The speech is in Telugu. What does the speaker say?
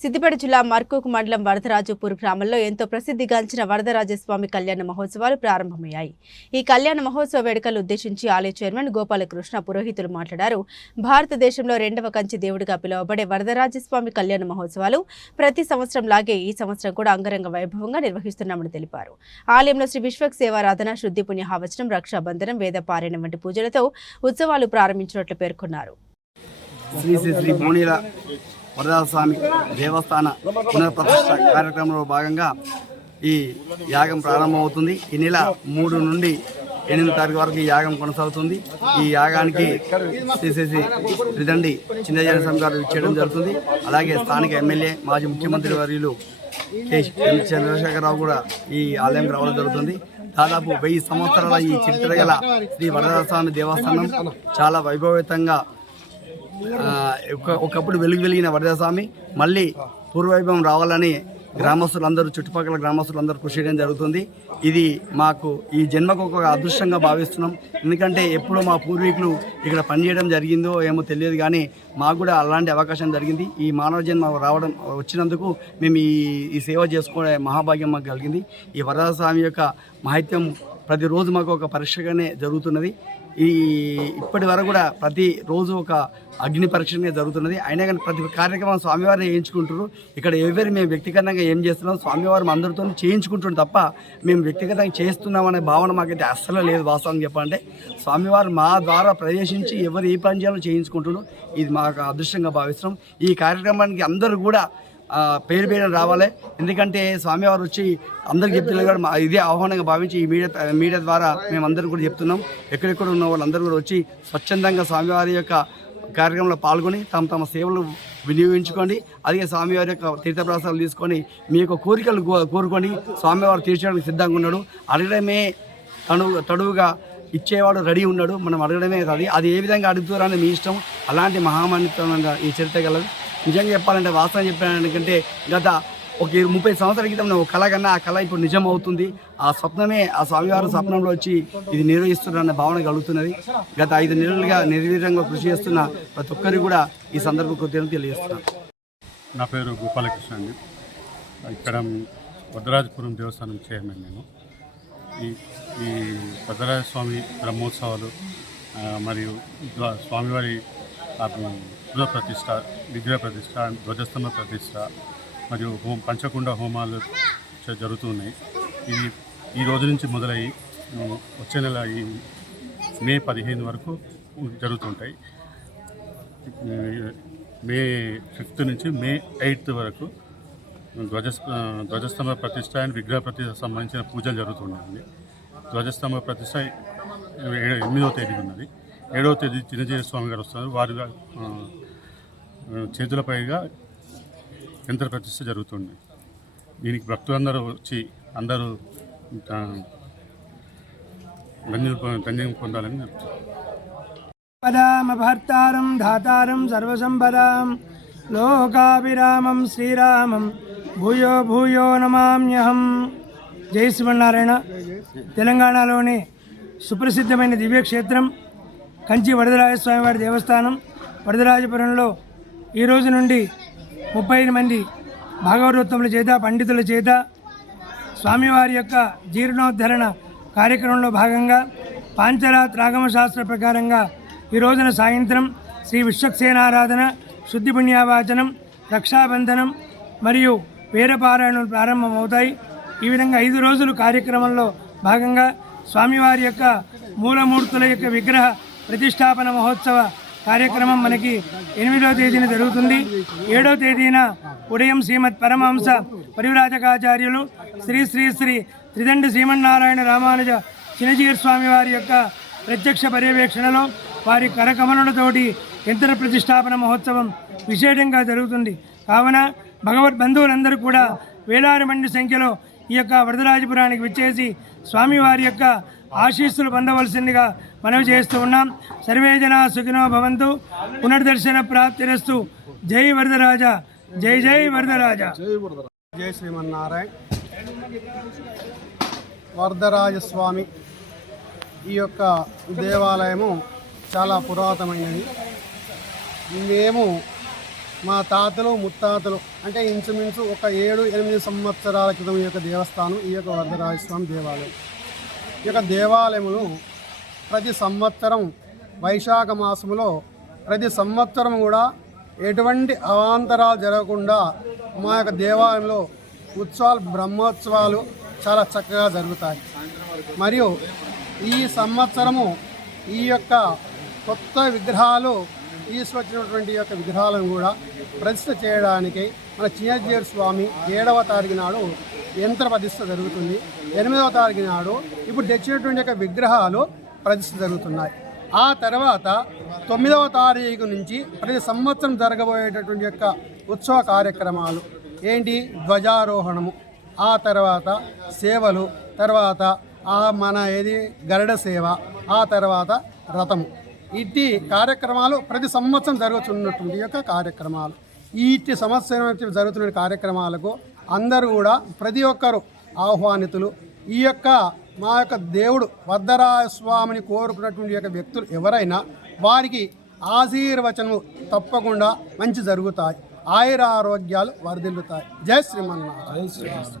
సిద్దిపేట జిల్లా మర్కూక్ మండలం వరదరాజుపూర్ గ్రామంలో ఎంతో ప్రసిద్ధిగాంచిన వరదరాజస్వామి కళ్యాణ మహోత్సవాలు ప్రారంభమయ్యాయి. ఈ కళ్యాణ మహోత్సవ వేడుకలు ఉద్దేశించి ఆలయ చైర్మన్ గోపాలకృష్ణ పురోహితులు మాట్లాడారు. భారతదేశంలో రెండవ కంచి దేవుడిగా పిలువబడే వరదరాజస్వామి కళ్యాణ మహోత్సవాలు ప్రతి సంవత్సరం లాగే ఈ సంవత్సరం కూడా అంగరంగ వైభవంగా నిర్వహిస్తున్నామని తెలిపారు. ఆలయంలో శ్రీ విశ్వక్ సేవారాధన, శుద్ధి పుణ్యహావచనం, రక్షాబంధనం, వేద పారాయణం వంటి పూజలతో ఉత్సవాలు ప్రారంభించినట్లు పేర్కొన్నారు. వరదరాజస్వామి దేవస్థాన పునఃప్రతిష్ఠ కార్యక్రమంలో భాగంగా ఈ యాగం ప్రారంభమవుతుంది. ఈ నెల 3 నుండి 8 తారీఖు వరకు ఈ యాగం కొనసాగుతుంది. ఈ యాగానికి శ్రీ త్రిదండి చిన్నజన స్వామి గారు ఇచ్చేయడం జరుగుతుంది. అలాగే స్థానిక ఎమ్మెల్యే, మాజీ ముఖ్యమంత్రి వర్యులు చంద్రశేఖరరావు కూడా ఈ ఆలయం రావడం జరుగుతుంది. దాదాపు 1000 సంవత్సరాల ఈ చరిత్ర గల శ్రీ వరదరాజస్వామి దేవస్థానం చాలా వైభవయుతంగా ఒకప్పుడు వెలిగిన వరదస్వామి మళ్ళీ పూర్వవైభవం రావాలని గ్రామస్తులందరూ, చుట్టుపక్కల గ్రామస్తులందరూ కృషి చేయడం జరుగుతుంది. ఇది మాకు ఈ జన్మకు ఒక అదృష్టంగా భావిస్తున్నాం. ఎందుకంటే ఎప్పుడో మా పూర్వీకులు ఇక్కడ పనిచేయడం జరిగిందో ఏమో తెలియదు, కానీ మాకు కూడా అలాంటి అవకాశం జరిగింది. ఈ మానవ జన్మ రావడం వచ్చినందుకు మేము ఈ సేవ చేసుకునే మహాభాగ్యం మాకు కలిగింది. ఈ వరదస్వామి యొక్క మహత్యం ప్రతిరోజు మాకు ఒక పరీక్షగానే జరుగుతున్నది. ఇప్పటి వరకు కూడా ప్రతిరోజు ఒక అగ్ని పరీక్షనే జరుగుతున్నది. అయినా కానీ ప్రతి కార్యక్రమం స్వామివారిని చేయించుకుంటారు. ఇక్కడ మేము వ్యక్తిగతంగా ఏం చేస్తున్నాం, స్వామివారు అందరితో చేయించుకుంటున్నాం తప్ప మేము వ్యక్తిగతంగా చేస్తున్నామనే భావన మాకైతే అస్సలు లేదు. వాస్తవం చెప్పాలంటే స్వామివారు మా ద్వారా ప్రవేశించి ఎవరు ఏ పని చేయాలో చేయించుకుంటున్నాం. ఇది మాకు అదృష్టంగా భావిస్తున్నాం. ఈ కార్యక్రమానికి అందరూ కూడా పేరు రావాలి. ఎందుకంటే స్వామివారు వచ్చి అందరికి చెప్తున్నారు కూడా ఇదే ఆహ్వానంగా భావించి ఈ మీడియా ద్వారా మేమందరం కూడా చెప్తున్నాం. ఎక్కడెక్కడ ఉన్న వాళ్ళందరూ కూడా వచ్చి స్వచ్ఛందంగా స్వామివారి యొక్క కార్యక్రమంలో పాల్గొని తమ సేవలు వినియోగించుకోండి. అలాగే స్వామివారి యొక్క తీర్థప్రసాదాలు తీసుకొని మీ యొక్క కోరికలు కోరుకొని స్వామివారు తీర్చడానికి సిద్ధంగా ఉన్నాడు. అడగడమే తడువుగా ఇచ్చేవాడు రెడీ ఉన్నాడు. మనం అడగడమే అది ఏ విధంగా అడుగుతారని మీ ఇష్టం. అలాంటి మహామణితమైన ఈ చరిత్ర గలదు. నిజంగా చెప్పాలంటే, వాస్తవం చెప్పాలంటే గత ఒక 30 సంవత్సరాల క్రితం ఒక కళ కన్నా ఆ కళ ఇప్పుడు నిజం అవుతుంది. ఆ స్వప్నమే ఆ స్వామివారి స్వప్నంలో వచ్చి ఇది నిర్వహిస్తున్నారన్న భావన కలుగుతున్నది. గత 5 నెలలుగా నిర్వీర్యంగా కృషి చేస్తున్న ప్రతి ఒక్కరికి కూడా ఈ సందర్భం కృతజ్ఞతలు తెలియజేస్తున్నాను. నా పేరు గోపాలకృష్ణ అండి. ఇక్కడ వరదరాజపురం దేవస్థానం చైర్మన్ నేను. ఈ వరదరాజస్వామి బ్రహ్మోత్సవాలు మరియు స్వామివారి ప్రతిష్ట, విగ్రహ ప్రతిష్ట, ధ్వజస్తంభ ప్రతిష్ట మరియు పంచకుండ హోమాలు జరుగుతున్నాయి. ఈ రోజు నుంచి మొదలయ్యి వచ్చే నెల ఈ మే 15 వరకు జరుగుతుంటాయి. మే 5 నుంచి మే 8 వరకు ధ్వజస్తంభ ప్రతిష్ట అండ్ విగ్రహ ప్రతిష్ట సంబంధించిన పూజలు జరుగుతున్నాయండి. ధ్వజస్తంభ ప్రతిష్ట 8వ తేదీ ఉన్నది. 7వ తేదీ చిన్నజీర స్వామి గారు వస్తున్నారు. వారి చేతులపైగా యంత్ర ప్రతిష్ట జరుగుతుంది. దీనికి భక్తులందరూ వచ్చి అందరూ ధన్యం పొందాలని చెప్తున్నారు. పదామభర్తారం ధాతారం సర్వసంపదాం లోకాభిరామం శ్రీరామం భూయో భూయో నమామ్యహం. జై శ్రీమన్నారాయణ. తెలంగాణలోని సుప్రసిద్ధమైన దివ్యక్షేత్రం కంచి వరదరాజస్వామి వారి దేవస్థానం వరదరాజపురంలో ఈ రోజు నుండి 30 మంది భాగవతోత్తముల చేత, పండితుల చేత స్వామివారి యొక్క జీర్ణోద్ధరణ కార్యక్రమంలో భాగంగా పాంచరాత్ర ఆగమశాస్త్ర ప్రకారంగా ఈ రోజున సాయంత్రం శ్రీ విశ్వక్సేనారాధన, శుద్ధి పుణ్యావాచనం, రక్షాబంధనం మరియు వేదపారాయణలు ప్రారంభమవుతాయి. ఈ విధంగా 5 రోజులు కార్యక్రమంలో భాగంగా స్వామివారి యొక్క మూలమూర్తుల యొక్క విగ్రహ ప్రతిష్టాపన మహోత్సవ కార్యక్రమం మనకి 8వ తేదీన జరుగుతుంది. 7వ తేదీన ఉదయం శ్రీమద్ పరమహంస పరివ్రాజకాచార్యులు శ్రీ శ్రీ శ్రీ త్రిదండి శ్రీమన్నారాయణ రామానుజ చిన్నజీయర్ స్వామి వారి యొక్క ప్రత్యక్ష పర్యవేక్షణలో వారి కరకమలతోటి యంత్ర ప్రతిష్టాపన మహోత్సవం విశేషంగా జరుగుతుంది. కావున భగవద్బంధువులందరూ కూడా వేలాది మంది సంఖ్యలో ఈ యొక్క వరదరాజపురానికి విచ్చేసి స్వామివారి యొక్క ఆశీస్సులు పొందవలసిందిగా మనవి చేస్తూ ఉన్నాం. సర్వే జనా సుఖినో భవంతు. పునర్దర్శన ప్రాప్తిరస్తు. జై వరదరాజ, జై జై వరదరాజ. జై శ్రీమన్నారాయణ. వరదరాజస్వామి ఈ యొక్క దేవాలయము చాలా పురాతనమైనది. మేము మా తాతలు ముత్తాతలు అంటే ఇంచుమించు ఒక 7-8 సంవత్సరాల క్రితం ఈ యొక్క దేవస్థానం, ఈ యొక్క వరదరాజస్వామి దేవాలయం. ఈ యొక్క దేవాలయమును ప్రతి సంవత్సరం వైశాఖ మాసంలో ప్రతి సంవత్సరం కూడా ఎటువంటి అవాంతరాలు జరగకుండా మా యొక్క దేవాలయంలో ఉత్సవాలు, బ్రహ్మోత్సవాలు చాలా చక్కగా జరుగుతాయి. మరియు ఈ సంవత్సరము ఈ యొక్క కొత్త విగ్రహాలు తీసుకొచ్చినటువంటి యొక్క విగ్రహాలను కూడా ప్రతిష్ఠ చేయడానికి మన చిన్నజీయర్ స్వామి 7వ తారీఖు నాడు యంత్ర ప్రతిష్ఠ జరుగుతుంది. 8వ తారీఖు నాడు ఇప్పుడు తెచ్చినటువంటి యొక్క విగ్రహాలు ప్రతిష్ఠ జరుగుతున్నాయి. ఆ తర్వాత 9వ తారీఖు నుంచి ప్రతి సంవత్సరం జరగబోయేటటువంటి యొక్క ఉత్సవ కార్యక్రమాలు ఏంటి, ధ్వజారోహణము, ఆ తర్వాత సేవలు, తర్వాత మన గరుడ సేవ, ఆ తర్వాత రథము, ఇట్టి కార్యక్రమాలు ప్రతి సంవత్సరం జరుగుతున్నటువంటి యొక్క కార్యక్రమాలు. ఇట్టి సంవత్సరం జరుగుతున్న కార్యక్రమాలకు అందరూ కూడా ప్రతి ఒక్కరు ఆహ్వానితులు. ఈ యొక్క మా యొక్క దేవుడు వరదరాజస్వామిని కోరుకున్నటువంటి యొక్క వ్యక్తులు ఎవరైనా వారికి ఆశీర్వచనము తప్పకుండా మంచి జరుగుతాయి, ఆయుర ఆరోగ్యాలు వర్ధిల్లుతాయి. జై శ్రీమన్నారాయణ.